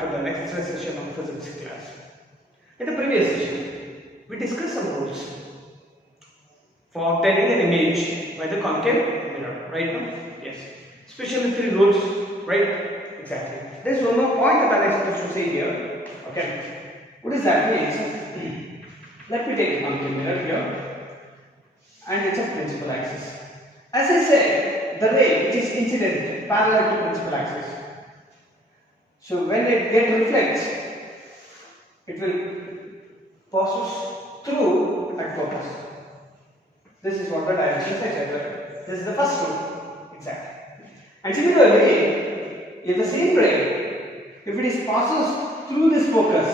back to the next session of physics class. In the previous session, we discussed some rules for obtaining an image by the concave mirror, right now? Yes. Especially 3 rules, right? Exactly. There is one more point that I supposed to say here. Okay. What does that mean? Let me take a concave mirror here, and it's a principal axis. As I said, the ray which is incident parallel to principal axis. So when it reflects, it will passes through at focus. This is what the direction says. This is the first rule. Exactly. And similarly, if the same ray, if it is passes through this focus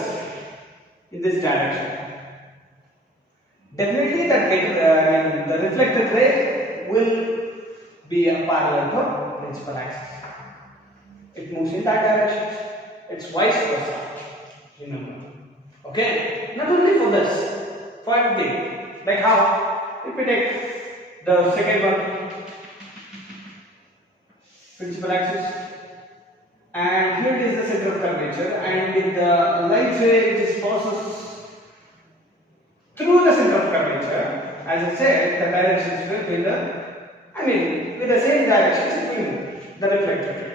in this direction, definitely the reflected ray will be a parallel to principal axis. It moves in that direction. It's vice versa. Remember. Okay. Not only for this, for everything. Like how? If we take the second one, principal axis, and here it is the center of curvature, and in the light ray which is passes through the center of curvature, as I said, the directions will be with the same directions it will move, the reflected ray.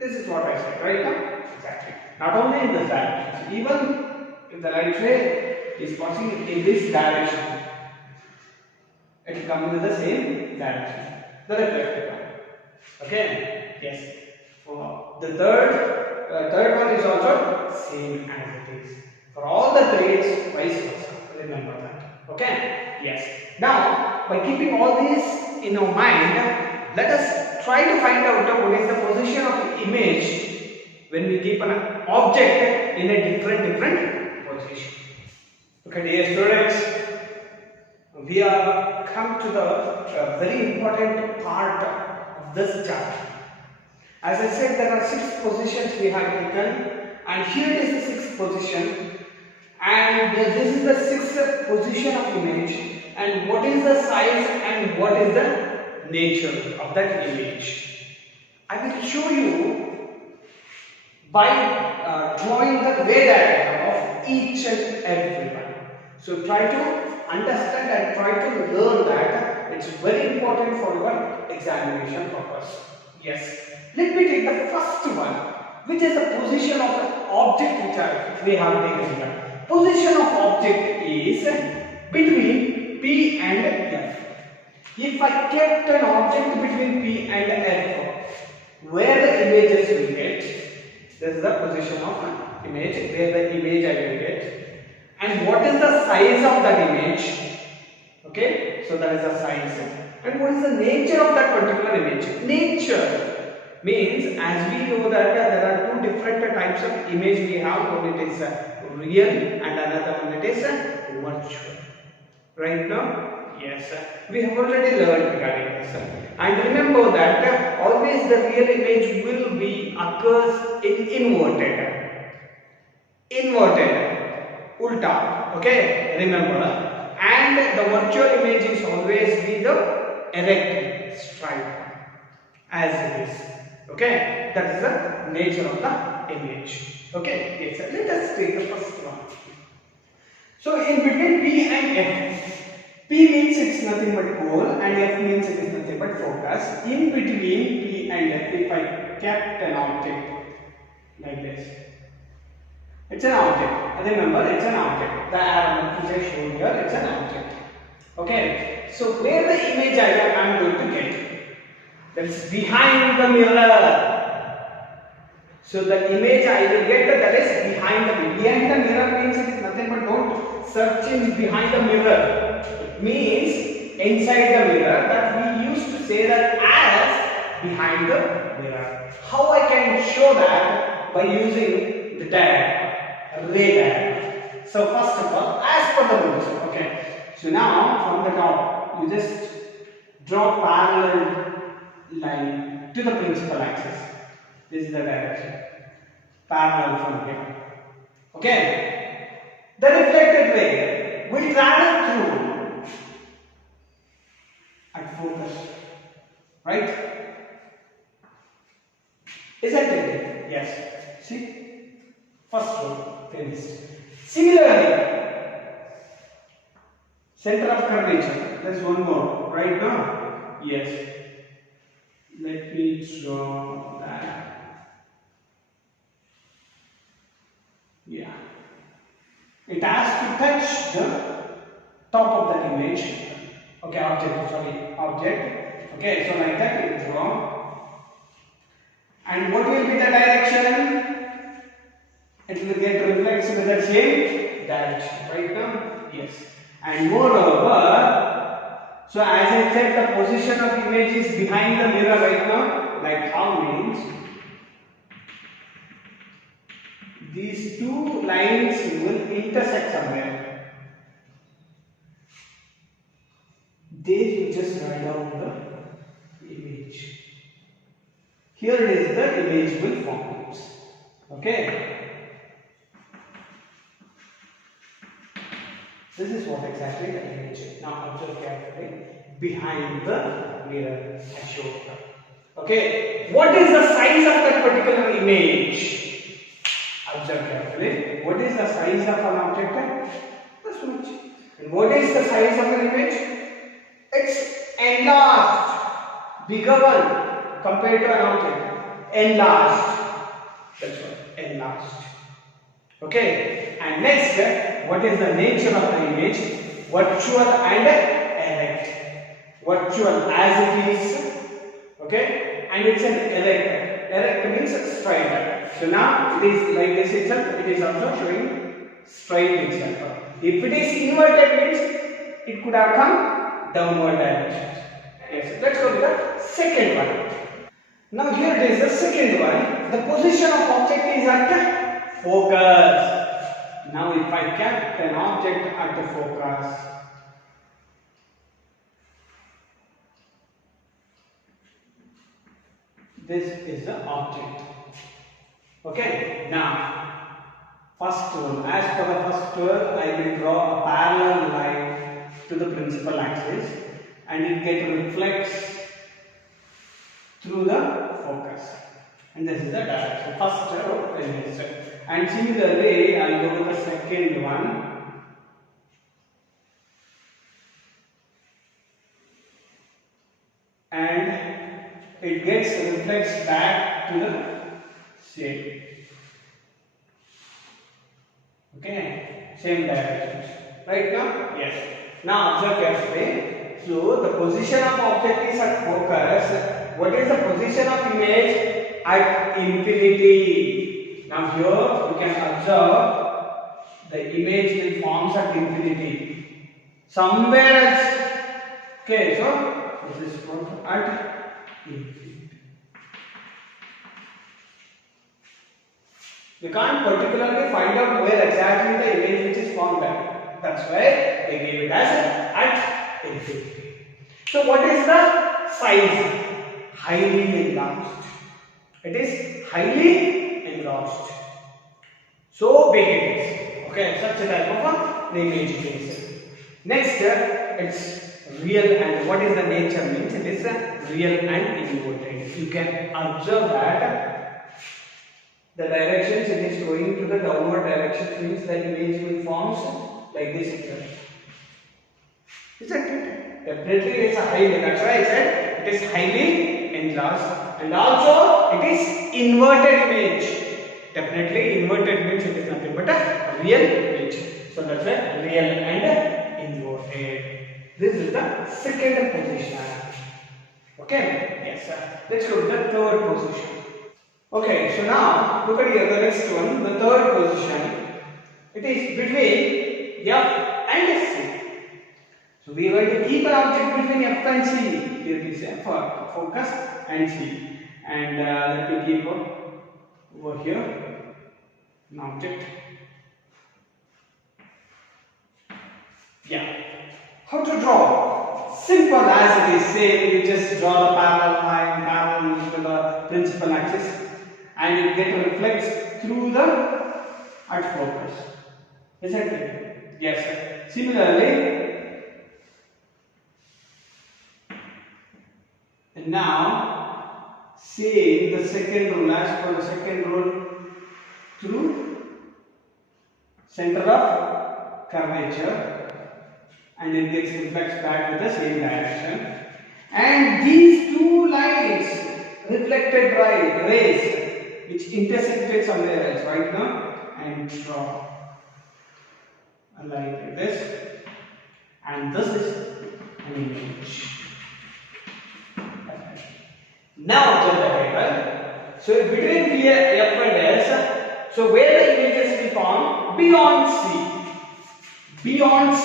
This is what I said, right now? Exactly. Not only in this direction, even if the light ray is passing in this direction, it will come into the same direction, the reflected one. Okay? Yes. For the third one is also same as it is. For all the 3, it's vice versa. Remember that. Okay? Yes. Now, by keeping all these in our mind, let us try to find out what is the position of the image when we keep an object in a different position. Okay, dear students, we are come to the very important part of this chapter. As I said, there are 6 positions we have taken, and here is the 6th position, and this is the 6th position of image, and what is the size and what is the nature of that image. I will show you by drawing the way diagram of each and every one. So try to understand and try to learn that. It's very important for your examination purpose. Yes. Let me take the first one, which is the position of the object which we have taken here. Position of object is between P and F. If I kept an object between P and F, where the images will get, this is the position of an image, where the image I will get, and what is the size of that image. Okay, so that is the size. And what is the nature of that particular image? Nature means, as we know that there are 2 different types of image we have. One it is real and another one it is virtual. Right now? Yes, we have already learned regarding this. And remember that always the real image will be occurs in inverted, ulta. Okay, remember. And the virtual image is always be the erect, straight, as it is. Okay, that is the nature of the image. Okay, yes, let us take the first one. So in between P and F, P means it's nothing but pole and F means it is nothing but focus. In between P and F, if I kept an object like this, it's an object. Remember, it's an object. The arrow which I showed here, it's an object. Okay, so where the image I am going to get, that's behind the mirror. So the image I will get that is behind the mirror. Behind the mirror means it is nothing but don't search in behind the mirror. It means inside the mirror, that we used to say that as behind the mirror. How I can show that? By using the diagram, ray diagram. So first of all, as per the rules, okay. So now from the top, you just draw parallel line to the principal axis. This is the direction. Parallel from here. Okay. The reflected ray will travel through at focus. Right? Isn't it? Yes. See? First rule finished. Similarly, center of curvature. There's one more, right now? Yes. Let me draw that. Yeah. It has to touch the top of that image. Okay, object. Okay, so like that you draw. And what will be the direction? It will get reflected with the same direction, right now? Yes. And moreover, so as I said, the position of image is behind the mirror right now. Like how means these two lines will intersect somewhere. There you just write down the image. Here it is, the image will form. Okay. This is what exactly the image is. Now observe carefully. Behind the mirror, I showed. Okay. What is the size of that particular image? Observe carefully. What is the size of an object? This much. And what is the size of an image? It's enlarged, bigger one compared to an object. Enlarged. That's what. Enlarged. Okay. And next, what is the nature of the image? Virtual and erect. Virtual as it is. Okay. And it's an erect. Erect means straight. So now it is like this itself. It is also showing straight itself. If it is inverted means it could have come downward direction. Yes. Let's go to the second one. Now here it is the second one. The position of object is at focus. Now if I kept an object at the focus, this is the object. Okay. Now first rule. As per the first rule, I will draw a parallel line to the principal axis and it reflects through the focus. And this is the direction. First rule finished. And similarly, I will go to the second one. And it reflects back to the same. Okay, same direction. Right now? Yes. Now observe carefully. So the position of object is at focus. What is the position of image? At infinity. Now here you can observe the image will forms at infinity. Somewhere else. Okay, so this is at infinity. You can't particularly find out where exactly the image which is formed at. That's why they gave it as at infinity. So what is the size? Highly enlarged. It is highly enlarged. So big it is. Okay, such a type of an image it is. Next, it's real, and what is the nature means? It is real and inverted. You can observe that the directions it is going to the downward direction means the image will forms like this itself. Isn't it? Definitely it is a highly. That's why I said it is highly enlarged, and also it is inverted image. Definitely inverted image, it is nothing but a real image. So that's why real and inverted. This is the second position. Okay. Yes, sir. Let's go to the third position. Okay, so now look at here the next one, the third position. It is between F and C. So we are going to keep an object between F and C. Here it is F for focus and C. And let me keep over here an object. Yeah. How to draw? Simple as it is. Say we just draw the parallel line parallel to the principal axis. And it reflects through the at focus. Isn't it? Yes, sir. Similarly, and now say the second rule, as per the second rule, through center of curvature, and it gets reflects back with the same direction. And these two lines reflected rays which intersected somewhere else right now, and draw a line like this, and this is an image. Now observe the table. So between here F and S, so where the images will form beyond C. Beyond C.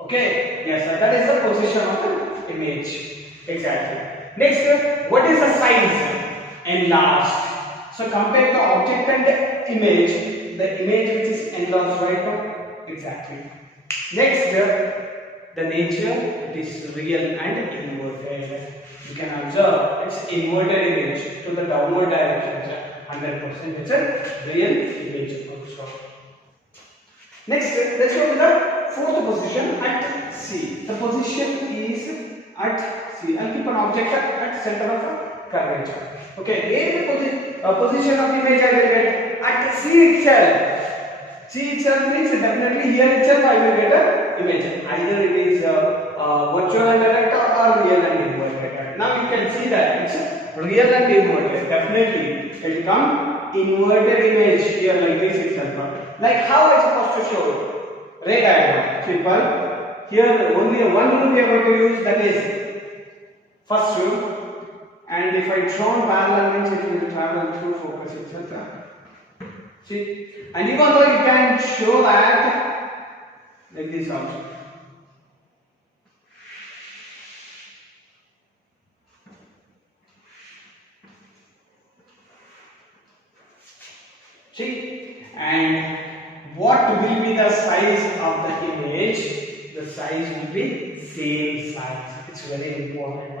Okay, yes, that is the position of the image. Exactly. Next, what is the size? Enlarged. So compare the object and image. The image which is enlarged right now. Exactly. Next, the nature, it is real and inverted. You can observe it's inverted image to the downward direction. 100% it's a real image also. Next, let's go to the fourth position at C. The position is at C. I'll keep an object at center of curvature. Okay, where the position of image I will get at C itself. C itself means definitely here itself I will get an image. Either it is virtual and direct or real and inverted. Now you can see that it's real and inverted. Definitely it will come inverted image here like this itself. Like how I supposed to show it? Ray diagram. Simple. Here only one rule we are going to use, that is first rule. And if I draw parallel means it will travel through focus itself. See, and even though you can show that like this also. See, and what will be the size of the image? The size will be same size. It's very important.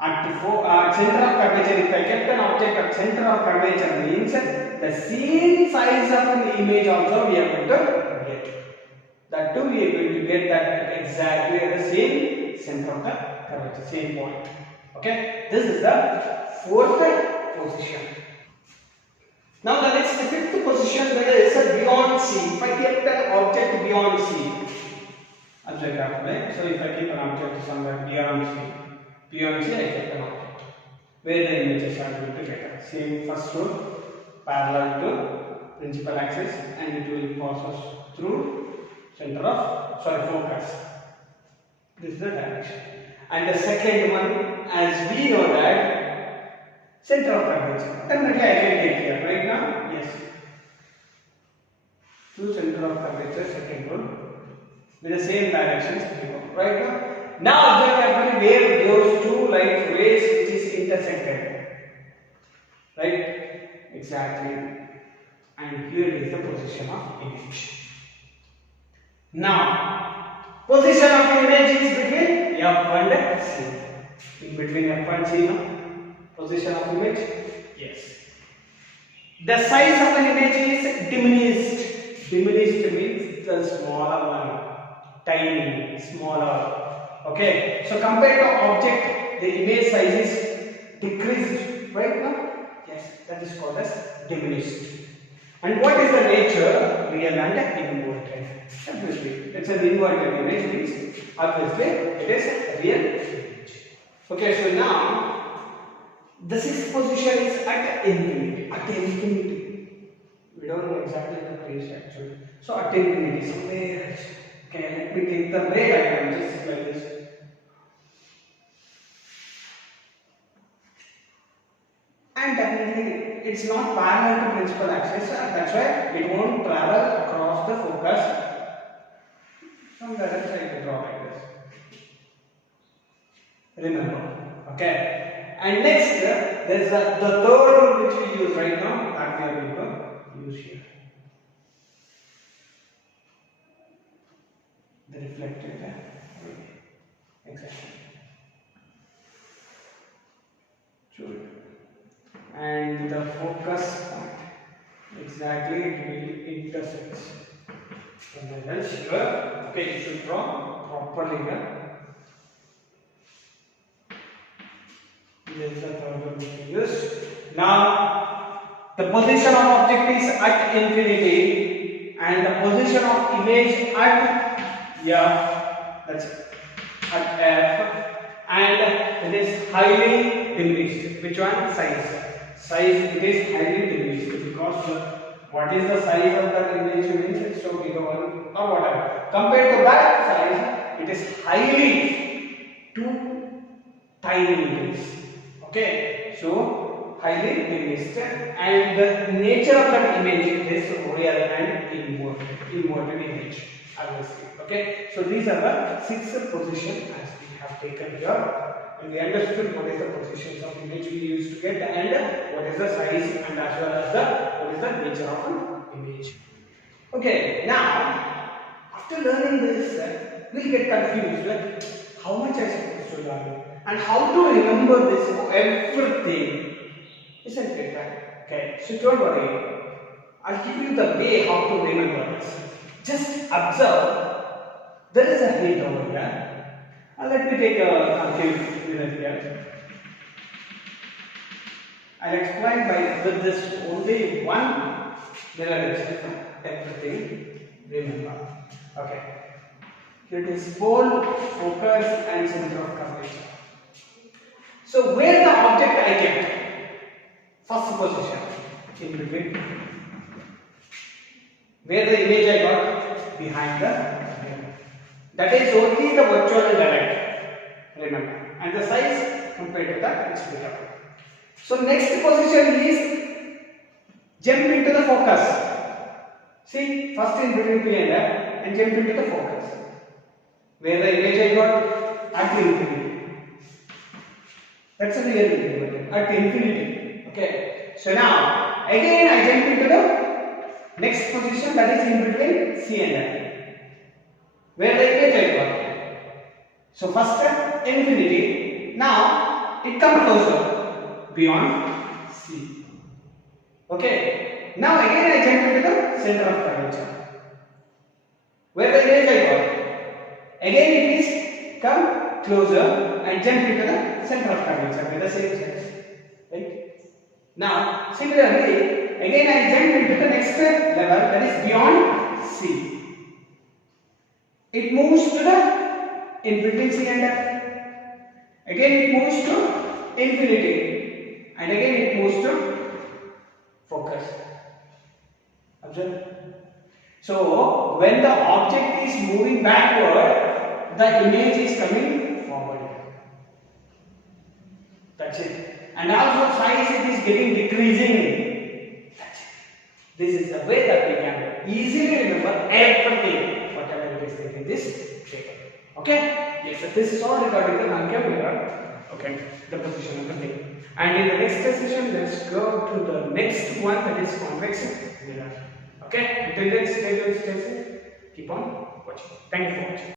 At center of curvature, if I kept an object at center of curvature means the same size of an image also we are going to get. That too we are going to get that exactly at the same center of the curvature, same point. Okay, this is the fourth position. Now the next fifth position, that is beyond C. If I kept an object beyond C, observe carefully. So if I keep an object somewhere beyond C, I kept an object where the images are going to get same first rule, parallel to principal axis, and it will pass us through center of focus. This is the direction. And the second one, as we know that center of curvature. Definitely I can take here right now. Yes. To center of curvature, second rule with the same directions. Right now. Now observe carefully where those two like rays which is intersected. Right? Exactly. And here is the position of image. Now, position of image is between F and C. In between F and C, no? Position of image? Yes. The size of an image is diminished. Diminished means the smaller one. Tiny, smaller. Okay, so compared to object, the image size is decreased, right now? Yes, that is called as diminished. And what is the nature? Real and inverted. Obviously, it's an inverted image means obviously it is real image. Okay, so now the sixth position is at infinity. At infinity. We don't know exactly the place actually. So at infinity, somewhere else. Okay, let me take the ray diagram just like this. And definitely it's not parallel to principal axis, that's why it won't travel across the focus. From the other side we draw like this. Remember, okay. And next there is the third rule which we use right now, that we are going to use here. The reflected exactly. True. And the focus point exactly it will intersect. And then here, okay, you should draw properly here. This is the third one we use. Now the position of object is at infinity, and the position of image at F, that's it, at F, and it is highly diminished. Which one? Size. Size, it is highly diminished because what is the size of that image means it's so big one or whatever. Compared to that size, it is highly too tiny image. Okay, so highly diminished, and the nature of that image is real and inverted image. Okay, so these are the 6 positions as we have taken here. And we understood what is the positions of image we used to get, and what is the size, and as well as what is the nature of an image. Okay, now after learning this, we'll get confused like how much I supposed to learn and how to remember this everything, isn't it? Right? Okay, so don't worry. I'll give you the way how to remember this. Just observe. There is a head over here. Let me take a concave mirror here. I'll explain with this only one mirror itself. Everything remember. Okay. Here it is pole, focus, and center of curvature. So where the object I kept? First position in between. Where the image I got? Behind the mirror. That is only the virtual direct, remember, and the size compared to that is bigger. So next position is jump into the focus. See, first in between P and F and jump into the focus. Where the image I got? At infinity. That's a real image, at infinity. Okay. So now again I jump into the next position, that is in between C and F. Where the image I got. So first step infinity. Now it comes closer beyond C. Okay. Now again I jump into the center of curvature. Where the image I got. Again it is come closer and jump into the center of curvature with the same size. Right. Now similarly again I jump into the next level, that is beyond C. It moves to the in between C and F. Again it moves to infinity. And again it moves to focus. Observe. So when the object is moving backward, the image is coming forward. That's it. And also size it is getting decreasing. That's it. This is the way that we can easily remember everything. In this table. Okay? Yes, so this is all regarding the concave mirror. Okay, the position of the thing. And in the next session, let's go to the next one, that is convex mirror. Okay? Until then, stay safe. Keep on watching. Thank you for watching.